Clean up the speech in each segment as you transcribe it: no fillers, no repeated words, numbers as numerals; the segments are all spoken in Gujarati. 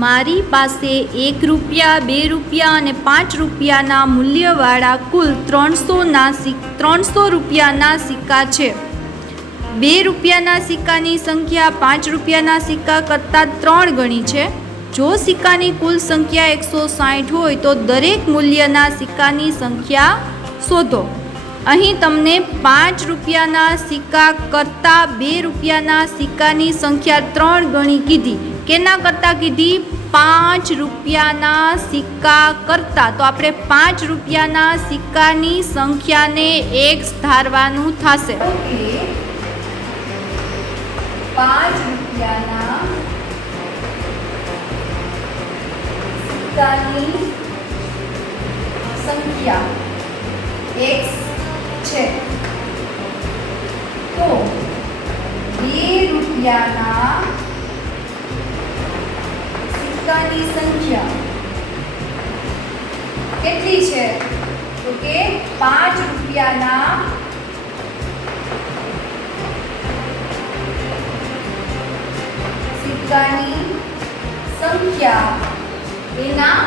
મારી પાસે 1 રૂપિયા, 2 રૂપિયા અને 5 રૂપિયાના મૂલ્યવાળા કુલ 300 રૂપિયાના સિક્કા છે. 2 રૂપિયાના સિક્કાની સંખ્યા 5 રૂપિયાના સિક્કા કરતાં 3 ગણી છે. જો સિક્કાની કુલ સંખ્યા 160 હોય તો દરેક મૂલ્યના સિક્કાની સંખ્યા શોધો. અહીં તમને 5 રૂપિયાના સિક્કા કરતાં 2 રૂપિયાના સિક્કાની સંખ્યા 3 ગણી કીધી. કેના કરતાં કીધી? 5 રૂપિયાના સિક્કા કરતાં. તો આપણે 5 રૂપિયાના સિક્કાની સંખ્યાને x ધારવાનું થશે. 5 રૂપિયાના સિક્કાની સંખ્યા x છે. તો 2 રૂપિયાના સિક્કાની સંખ્યા કેટલી છે? તો કે 5 રૂપિયાના સિક્કાની સંખ્યા એના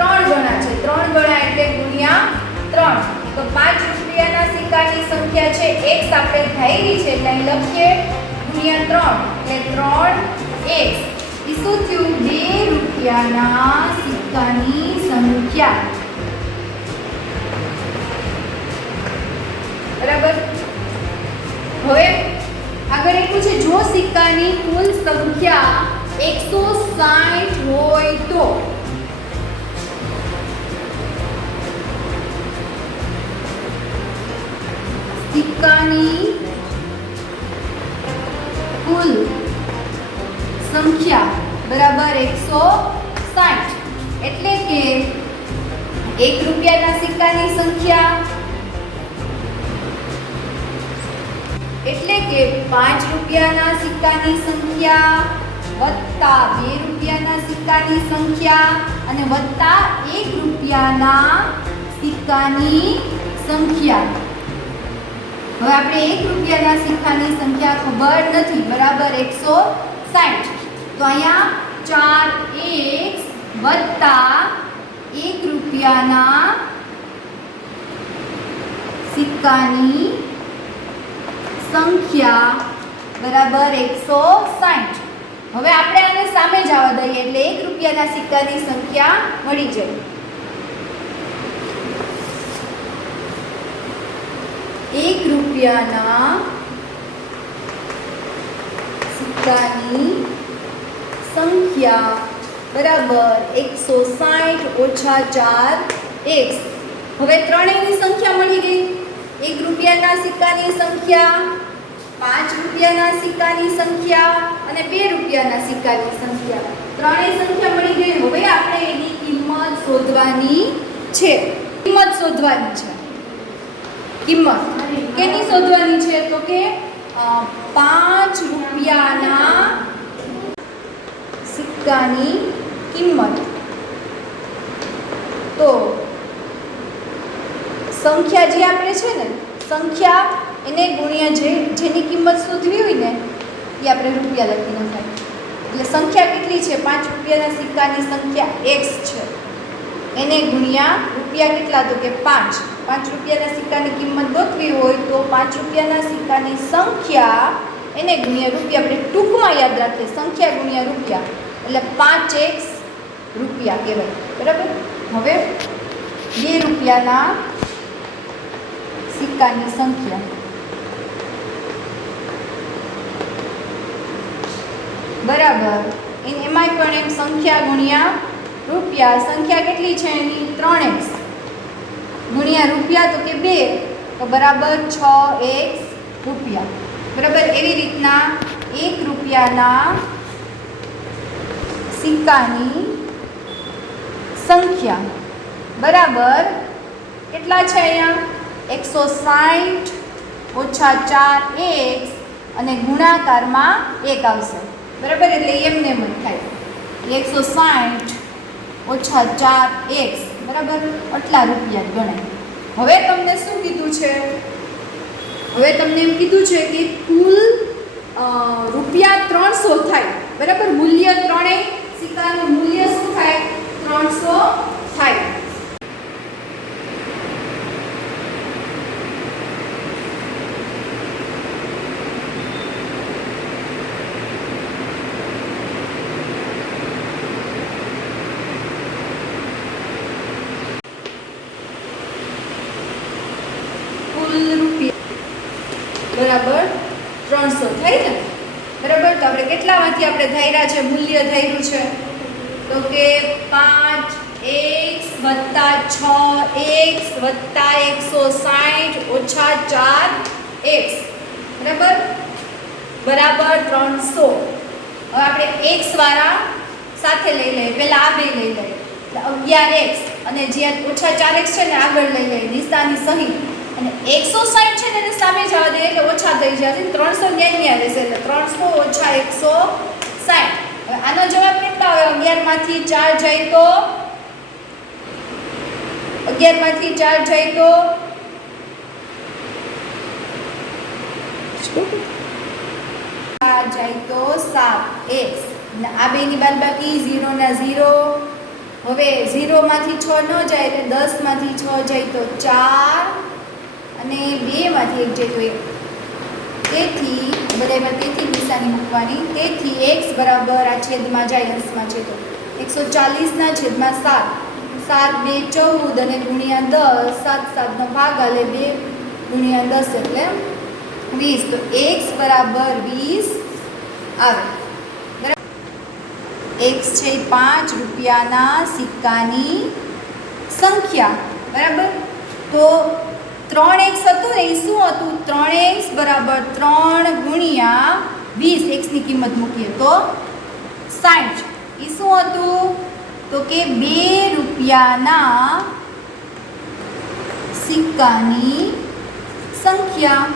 3 ગણા છે. 3 ગણા એટલે ગુણ્યા 3. તો 5 રૂપિયાના સિક્કાની સંખ્યા છે x આપણે ધારી છે એટલે અહીં લખીએ ગુણ્યા 3 એટલે 3x. શું થયું? 2 રૂપિયાના સિક્કાની સંખ્યા. બરાબર. હવે આગળ એટલું છે, જો સિક્કાની કુલ સંખ્યા 160 હોય તો સિક્કાની કુલ સંખ્યા બરાબર 160 એટલે કે 1 રૂપિયાના સિક્કાની સંખ્યા એટલે કે 5 રૂપિયાના સિક્કાની સંખ્યા વત્તા 2 રૂપિયાના સિક્કાની સંખ્યા અને વત્તા 1 રૂપિયાના સિક્કાની સંખ્યા. હવે આપણે 1 રૂપિયાના સિક્કાની સંખ્યા ખબર નથી. બરાબર 160. તો અહીંયા 4x વત્તા 1 રૂપિયાના સિક્કાની સંખ્યા બરાબર 160. હવે આપણે આને સામે જવા દઈએ એટલે 1 રૂપિયાના સિક્કાની સંખ્યા મળી જાય. 1 રૂપિયાના સિક્કાની સંખ્યા બરાબર 160 ઓછા 4x. હવે ત્રણેયની સંખ્યા મળી ગઈ. 1 રૂપિયાના સિક્કાની સંખ્યા, 5 રૂપિયાના સિક્કાની સંખ્યા અને 2 રૂપિયાના સિક્કાની સંખ્યા. ત્રણેય સંખ્યા મળી ગઈ. હવે આપણે એની કિંમત શોધવાની છે. કિંમત કેની શોધવાની છે? તો કે 5 રૂપિયાના સિક્કાની કિંમત. તો સંખ્યા જે આપણે છે ને, સંખ્યા એને ગુણ્યા જેની કિંમત શોધવી હોય ને એ આપણે રૂપિયા લખી નખાય. એટલે સંખ્યા કેટલી છે? 5 રૂપિયાના સિક્કાની સંખ્યા x છે. એને ગુણ્યા રૂપિયા કેટલા? તો કે 5. 5 રૂપિયાના સિક્કાની કિંમત ગોતવી હોય તો 5 રૂપિયાના સિક્કાની સંખ્યા એને ગુણ્યા રૂપિયા. આપણે ટૂંકમાં યાદ રાખીએ, સંખ્યા ગુણ્યા રૂપિયા એટલે 5x રૂપિયા કહેવાય. બરાબર. હવે 2 રૂપિયાના સિક્કાની સંખ્યા બરાબર એમાંય પણ એમ સંખ્યા ગુણ્યા રૂપિયા. સંખ્યા કેટલી છે એની? 3x ગુણ્યા રૂપિયા તો કે 2 તો બરાબર 6x રૂપિયા. બરાબર. એવી રીતના 1 રૂપિયાના સિક્કાની સંખ્યા બરાબર કેટલા છે? અહીંયા 160 ઓછા 4x અને ગુણાકારમાં 1 આવશે. બરાબર. એટલે એમને એમ જ થાય 160 ઓછા 4x બરાબર આટલા રૂપિયા ગણાય. હવે તમને શું કીધું છે? હવે તમને એમ કીધું છે કે કુલ રૂપિયા 300 થાય. બરાબર. મૂલ્ય ત્રણેય સિક્કાનું મૂલ્ય શું થાય? 300 થાય. બરાબર 300 થાય ને? બરાબર. તો આપણે કેટલામાંથી આપણે ધાર્યા છે, મૂલ્ય ધાર્યું છે? તો કે 5x + 6x + 160 - 4x બરાબર 300. હવે આપણે x વાળા સાથે લઈ લઈએ. પહેલા આ બે લઈ લઈએ. 11x અને જે -4x છે ને આગળ લઈ લઈએ નિશાની સહિત. અને 160 છે ને એને સામે જવા દે એટલે ઓછા થઈ જશે. 300 ન્યા રહેશે એટલે 300 - 160. હવે આનો જવાબ કેટલા આવે? 11 માંથી 4 જાય તો 11 માંથી 4 જાય તો 4 જાય તો 7x. અને આ બેની બાદબાકી 0 ના 0. હવે 0 માંથી 6 ન જાય એટલે 10 માંથી 6 જાય તો 4 અને 2 માંથી 1 જાય તો 1. તેથી બધામાં તેથી નિશાની મૂકવાની. તેથી x બરાબર આ છેદમાં જાય અંશમાં છે તો 140 ના છેદમાં 7. 7 2 14 અને ગુણ્યા 10. 7 7 નો ભાગ આલે 2 ગુણ્યા 10 એટલે 20. તો x બરાબર 20 આવે. બરાબર. x છે 5 રૂપિયાના સિક્કાની સંખ્યા. બરાબર. તો 3x હતું ને એ શું હતું? 3x બરાબર 3 ગુણ્યા 20. x ની કિંમત મૂકીએ તો 60. એ શું હતું? તો કે 2 રૂપિયાના સિક્કાની સંખ્યા.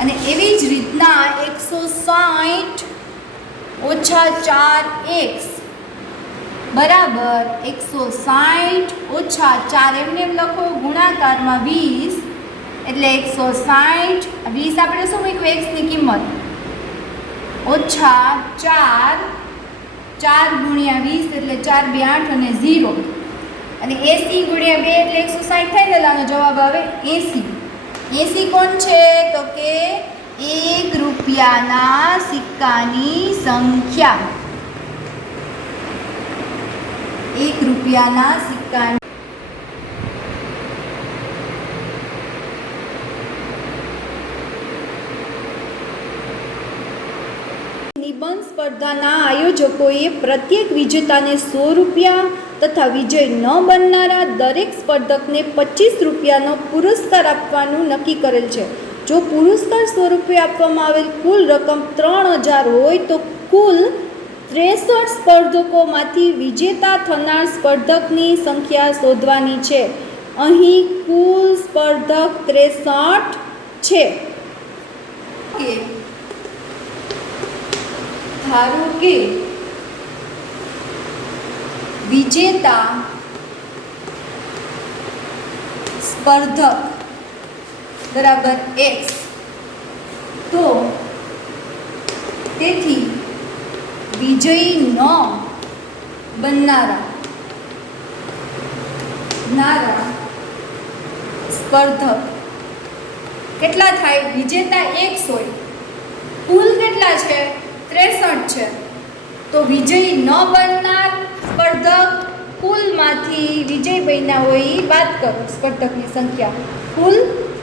અને એવી જ રીતના 160 - 4x બરાબર 160 - 4 એમને એમ લખો ગુણાકારમાં 20 એટલે 160. 20 આપણે શું મૂક્યું? x ની કિંમત -4 4 ગુણ્યા 20 એટલે 4 2 8 અને 0 અને 80 ગુણ્યા 2 એટલે 160 થાય ને? આનો જવાબ આવે 80. 80 કોણ છે? તો કે 1 રૂપિયાના સિક્કાની સંખ્યા. 1 રૂપિયાના સિક્કાની નિબંધ સ્પર્ધાના આયોજકોએ પ્રત્યેક વિજેતાને 100 રૂપિયા તથા વિજય ન બનનારા દરેક સ્પર્ધકને 25 રૂપિયાનો પુરસ્કાર આપવાનું નક્કી કરેલ છે. જો પુરસ્કાર સ્વરૂપે આપવામાં આવેલ કુલ રકમ 3000 હોય તો કુલ 63 સ્પર્ધકોમાંથી વિજેતા થનાર સ્પર્ધકની સંખ્યા શોધવાની છે. અહીં કુલ સ્પર્ધક 63 છે. ધારો કે વિજેતા સ્પર્ધક બરાબર x. તો તેથી વિજયી ન બનનારા સ્પર્ધક કેટલા થાય? વિજેતા x હોય, કુલ કેટલા છે? 63 છે. તો વિજયી ન બનનાર સ્પર્ધક કુલમાંથી વિજય બન્યા હોય એ બાદ કરો. સ્પર્ધકની સંખ્યા કુલ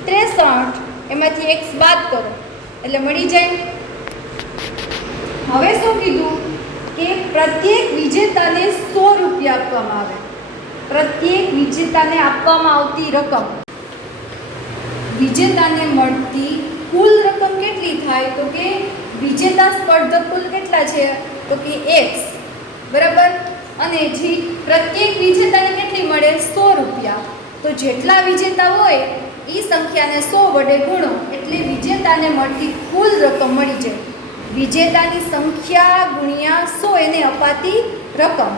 63 એમાંથી x બાદ કરો એટલે મળી જાય. હવે શું કીધું કે પ્રત્યેક વિજેતાને 100 રૂપિયા આપવામાં આવે. પ્રત્યેક વિજેતાને આપવામાં આવતી રકમ વિજેતાને મળતી કુલ રકમ કેટલી થાય? તો કે વિજેતા સ્પર્ધક કુલ કેટલા છે? તો કે x બરાબર. અને જે પ્રત્યેક વિજેતાને કેટલી મળે? 100 રૂપિયા. તો જેટલા વિજેતા હોય એ સંખ્યાને 100 વડે ગુણો એટલે વિજેતાને મળતી કુલ રકમ મળી જાય. વિજેતાની સંખ્યા ગુણ્યા 100 એને અપાતી રકમ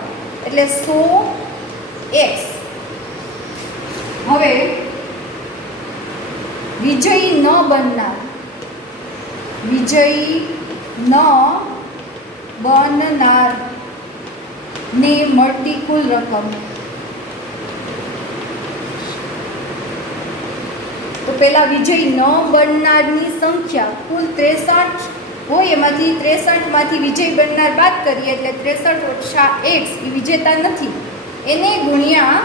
એટલે 100x. હવે વિજયી ન બનનારને મળતી કુલ રકમ. તો પેલા વિજય ન બનનારની સંખ્યા કુલ 63 હોય, એમાંથી 63માંથી વિજય બનનાર બાદ કરીએ એટલે 63 - x એ વિજેતા નથી, એને ગુણ્યા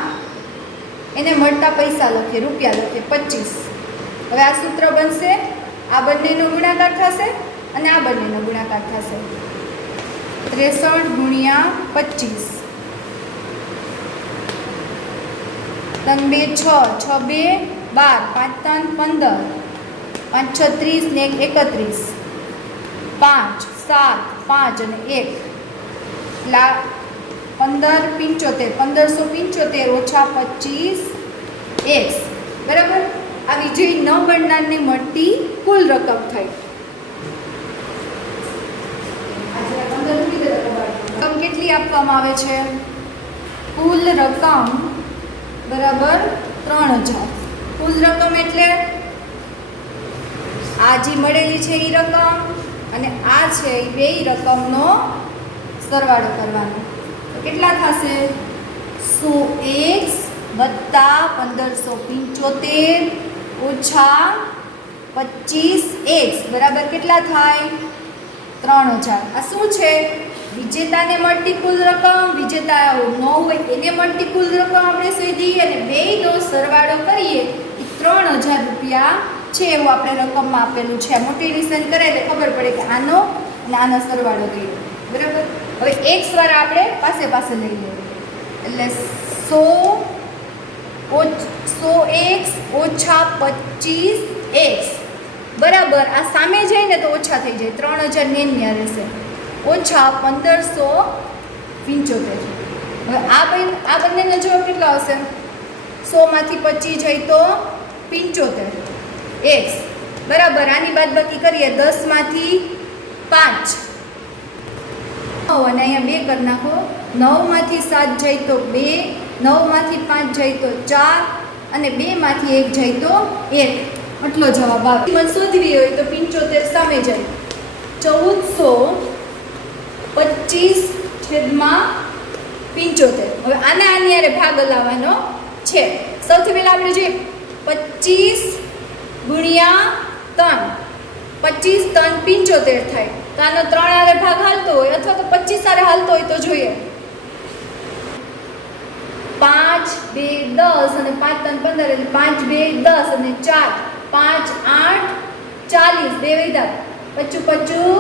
એને મળતા પૈસા લખીએ, રૂપિયા લખીએ 25. હવે આ સૂત્ર બનશે, આ બંનેનો ગુણાકાર થશે અને આ બંનેનો ગુણાકાર થશે. 63 ગુણ્યા 25, 3 2 6, 6 2 12, 5 3 15, 5 6 30 ને 31, 5 7 5 અને 1 લા 15 75, 1575 ઓછા 25 x બરાબર. આ વિજય ન બનનારને મળતી કુલ રકમ થઈ. રકમ કેટલી આપવામાં આવે છે? કુલ રકમ બરાબર 3000. કુલ રકમ એટલે આ જે મળેલી છે એ રકમ અને આ છે એ બે રકમનો સરવાળો કરવાનો. તો કેટલા થશે? 100x વત્તા 1575 ઓછા 25x બરાબર કેટલા થાય? 3000. આ શું છે? વિજેતાને મળતી કુલ રકમ, વિજેતા ન હોય એને મળતી કુલ રકમ આપણે શોધી અને બેયનો સરવાળો કરીએ એ 3000 રૂપિયા છે એવું આપણે રકમમાં આપેલું છે. મોટી રિસર્ચ કરે એટલે ખબર પડે કે આનો અને આનો સરવાળો કર્યો બરાબર. હવે x વાળા આપણે પાસે લઈ લઈએ એટલે 100x ઓછા 25x બરાબર. આ સામે જઈને તો ઓછા થઈ જાય, 3000 ને ત્યાં રહેશે, ઓછા 1575. હવે આ બંનેનો જવાબ કેટલો આવશે? 100માંથી 25 જાય તો 75x બરાબર. આની બાદબાકી કરીએ, 10માંથી 5 અને અહીંયા 2 કરી નાખો, 9માંથી 7 જાય તો 2, 9માંથી 5 જાય તો 4 અને 2માંથી 1 જાય તો 1. આટલો જવાબ આવે. કિંમત શોધવી હોય તો 75 સામે જાય, 1425/75. હવે આને આની હારે ભાગ લાવવાનો છે. સૌથી પહેલા આપણે જોઈએ 25 ગુણ્યા 3, 25 3 75 થાય. તો આનો 3 હારે ભાગ હાલતો હોય અથવા તો 25 હારે હાલતો હોય તો જોઈએ. 5 2 10 અને 5 3 15 એટલે 5 2 10 અને 4 5 8 40, 2 વધ્યા 25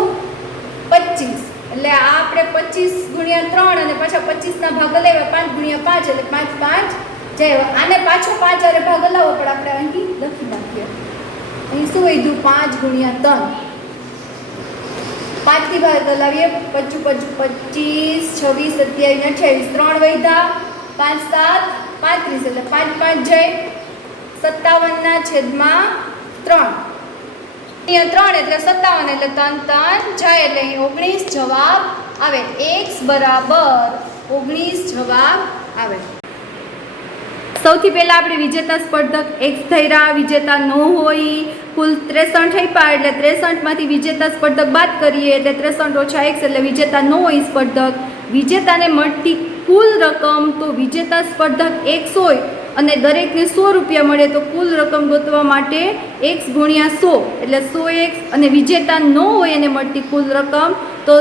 25 એટલે આ આપણે 25 ગુણ્યા 3 અને પાછા 25ના ભાગ લેવા 5 ગુણ્યા 5 એટલે 5 5 જાય. આને પાછો 5 હારે ભાગ લાવો પણ આપણે અહીં લખી નાખીએ. અહીં શું વધ્યું? 5 ગુણ્યા 3, 5 થી ભાગ લાવીએ 25 25 26 27 28, 3 વધ્યા 5 7 35 એટલે 5 5 જાય 57/3. અહીંયા 3 એટલે 57 એટલે 3 3 જાય એટલે અહીં 19 જવાબ આવે. x બરાબર 19 જવાબ આવે. સૌથી પહેલા આપણે વિજેતા સ્પર્ધક x ધૈર્યા, વિજેતા ન હોય કુલ 63 આપ્યા એટલે 63માંથી વિજેતા સ્પર્ધક બાદ કરીએ એટલે 63 ઓછા x એટલે વિજેતા ન હોય સ્પર્ધક. વિજેતાને મળતી કુલ રકમ, તો વિજેતા સ્પર્ધક x હોય અને દરેકને 100 રૂપિયા મળે તો કુલ રકમ ગોતવા માટે x ગુણ્યા 100 એટલે 100x અને વિજેતા ન હોય એને મળતી કુલ રકમ, તો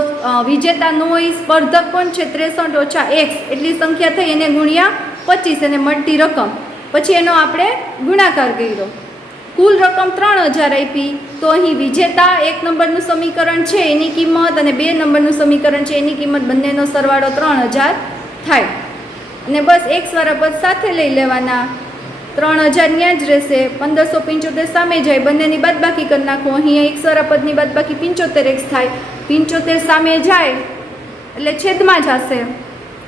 વિજેતા ન હોય સ્પર્ધક કોણ છે? 63 ઓછા x એટલી સંખ્યા થઈ એને ગુણ્યા 25 એને મળતી રકમ. પછી એનો આપણે ગુણાકાર કર્યો, કુલ રકમ 3000 આપી. તો અહીં વિજેતા 1 નંબરનું સમીકરણ છે એની કિંમત અને 2 નંબરનું સમીકરણ છે એની કિંમત, બંનેનો સરવાળો 3000 થાય. અને બસ x વાળા પદ સાથે લઈ લેવાના, 3000 ત્યાં જ રહેશે, 1575 સામે જાય, બંનેની બાદબાકી કરી નાખો. અહીંયા x વાળા પદની બાદબાકી 75x થાય, 75 સામે જાય એટલે છેદમાં જશે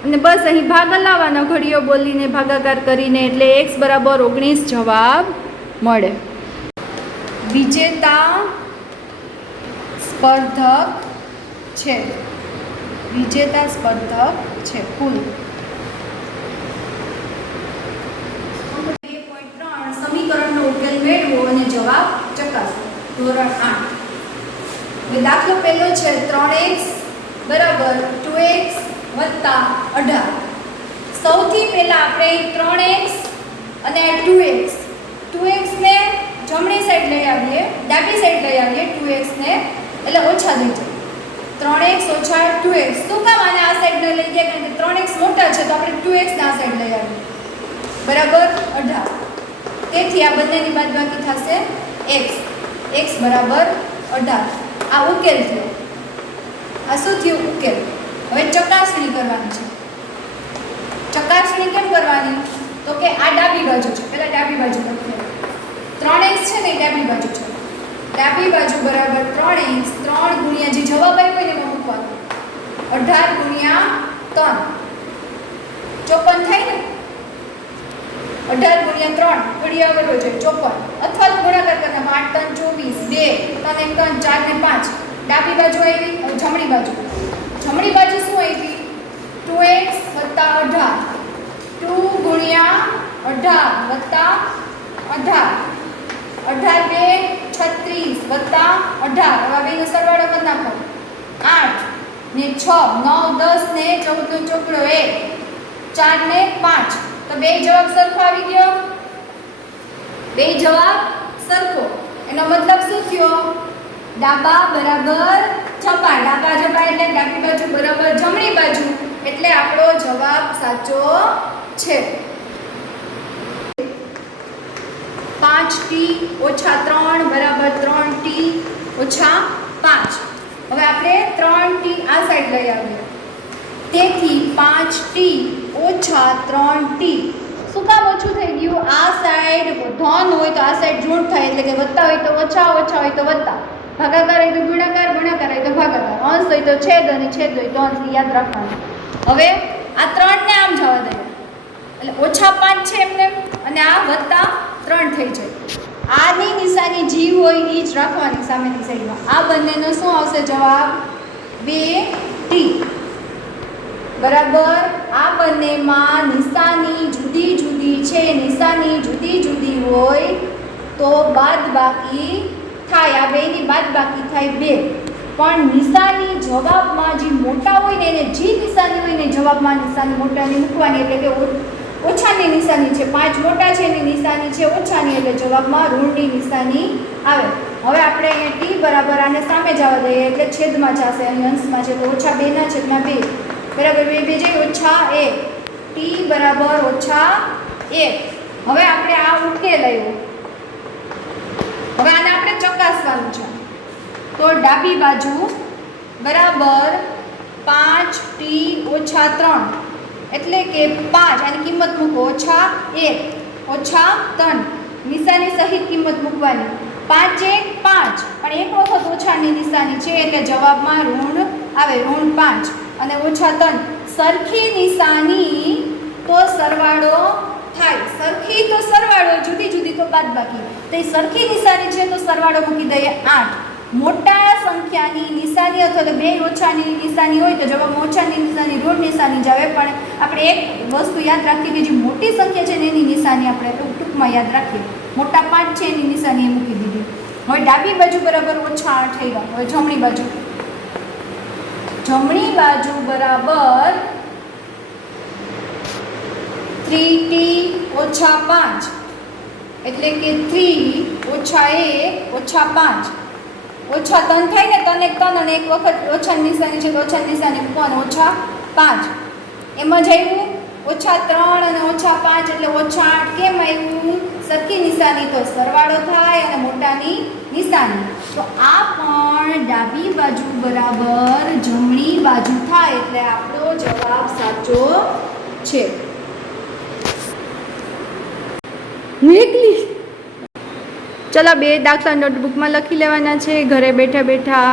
અને બસ અહીં ભાગ લાવવાનો ઘડીઓ બોલીને ભાગાકાર કરીને એટલે x બરાબર 19 જવાબ મળે. વિજેતા સ્પર્ધક છે, વિજેતા સ્પર્ધક છે કુલ. સમીકરણનો ઉકેલ મેળવો અને જવાબ ચકાસો. ધોરણ 8. દાખલો પહેલો છે 3x બરાબર 2x વત્તા 18. સૌથી પહેલાં આપણે 3x અને 2x ને જમણી સાઈડ લઈ આવીએ, ડાબી સાઈડ લઈ આવીએ 2x ને, એટલે ઓછા થઈ જાય. 3x ઓછા 2x. શું કામ આને આ સાઈડ લઈ ગયા? કારણ કે 3x મોટા છે તો આપણે 2x ને આ સાઈડ લઈ આવીએ. બરાબર 18. તેથી આ બંનેની બાદબાકી થશે x. x બરાબર 18. આ ઉકેલ થયો. આ શું થયું? ઉકેલ. હવે ચકાસણી કરવાની છે. ચકાસણી કેમ કરવાની? તો કે આ ડાબી બાજુ છે, પહેલા ડાબી બાજુ લખીએ. 3x છે ને ડાબી બાજુ છે. ડાબી બાજુ બરાબર 3x. 3 ગુણ્યા જે જવાબ આવ્યો હોય ને એમાં મૂકવાનું. 18 ગુણ્યા 3 54 થાય ને. 18 ગુણ્યા 3 ઘડી આગળ હોય છે 54, અથવા તો ગુણાકાર કરવાના 8 3 24, 2 3 1 3 4 ને 5. ડાબી બાજુ આવી. હવે જમણી બાજુ. જમણી બાજુ શું આવી? 2x વત્તા 18. 2 ગુણ્યા 18 વત્તા 18. 18 2 36 વત્તા 18. હવે બેનો સરવાળો કરી નાખો. 8 ને 6 9 10 ને 14 નો ચોકડો 1 4 ને 5. તો બે જવાબ સરખો આવી ગયો. બે જવાબ સરખો. એનો મતલબ શું થયો? ડાબા બરાબર જમા. ડાબા જમા એટલે ડાબી બાજુ બરાબર જમણી બાજુ, એટલે આપણો જવાબ સાચો છે. 5t ઓછા 3 બરાબર 3t ઓછા 5. હવે આપણે 3t આ સાઈડ લઈ આવીએ. તેથી 5t ઓછા 3t. શું કામ ઓછું થઈ ગયું? આ સાઈડ ધન હોય તો આ સાઈડ ઋણ થાય, એટલે કે વત્તા હોય તો ઓછા, ઓછા હોય તો વત્તા, ભાગાકાર હોય તો ગુણાકાર, ગુણાકાર હોય તો ભાગાકાર, અંશ હોય તો છેદ અને છેદ હોય તો અંશ. યાદ રાખવાનું. હવે આ 3 ને આમ જવા દઈએ એટલે ઓછા 5 છે એમને, અને આ વત્તા 3 થઈ જાય. આની નિશાની જી હોય એ જ રાખવાની સામેની સાઈડમાં. આ બંનેનો શું આવશે જવાબ? 2t. બરાબર. આ બંનેમાં નિશાની જુદી જુદી છે. નિશાની જુદી જુદી હોય તો બાદબાકી થાય. આ બેની બાદબાકી થાય 2. પણ નિશાની જવાબમાં જે મોટા હોય ને એને જે નિશાની હોય ને જવાબમાં નિશાની મોટાની મૂકવાની, એટલે કે ઓછાની નિશાની છે. 5 મોટા છે એની નિશાની છે ઓછાની, એટલે જવાબમાં ઋણની નિશાની આવે. હવે આપણે અહીંયા t બરાબર આને સામે જવા દઈએ એટલે છેદમાં જશે, અહીં અંશમાં છે તો ઓછા 2 ના છેદમાં 2 બરાબર 2 2 જાય ઓછા 1. t બરાબર ઓછા 1. હવે આપણે આ ઉકેલ આવ્યો. હવે આને આપણે ચકાસવાનું છે. તો ડાબી બાજુ બરાબર 5t ઓછા 3, એટલે કે 5 આની કિંમત મૂકો. ઓછા 1 ઓછા 3 નિશાની સહિત કિંમત મૂકવાની. 5 1 5, પણ એક વખત ઓછાની નિશાની છે એટલે જવાબમાં ઋણ આવે, ઋણ 5 અને ઓછા 3. સરખી નિશાની તો સરવાળો થાય. સરખી તો સરવાળો, જુદી જુદી તો બાદબાકી. તો એ સરખી નિશાની છે તો સરવાળો મૂકી દઈએ 8. મોટા સંખ્યાની નિશાની અથવા તો 2 ઓછાની નિશાની હોય તો જવાબમાં ઓછાની નિશાની ઋણ નિશાની જ આવે. પણ આપણે એક વસ્તુ યાદ રાખીએ કે જે મોટી સંખ્યા છે ને એની નિશાની આપણે ટૂંકમાં યાદ રાખીએ. મોટા 5 છે એની નિશાની એ મૂકી દીધી. હવે ડાબી બાજુ બરાબર ઓછા 8 થઈ ગયા. હવે જમણી બાજુ. જમણી બાજુ બરાબર 3t ઓછા 5, એટલે કે 3 ઓછા 1 ઓછા 5. ઓછા 3 થાય ને, 3 1 3, અને એક વખત ઓછાની નિશાની છે તો ઓછાની નિશાની મૂકવાનું. ઓછા 5 એમ જ આવ્યું. ઓછા 3 અને ઓછા 5 એટલે ઓછા 8 કેમ આવ્યું? સરખી નિશાની તો સરવાળો થાય અને મોટાની નિશાની. તો આ પણ ડાબી બાજુ બરાબર જમણી બાજુ થાય, એટલે આપણો જવાબ સાચો છે. ચલો 2 દાખલા નોટબુકમાં લખી લેવાના છે. ઘરે બેઠા બેઠા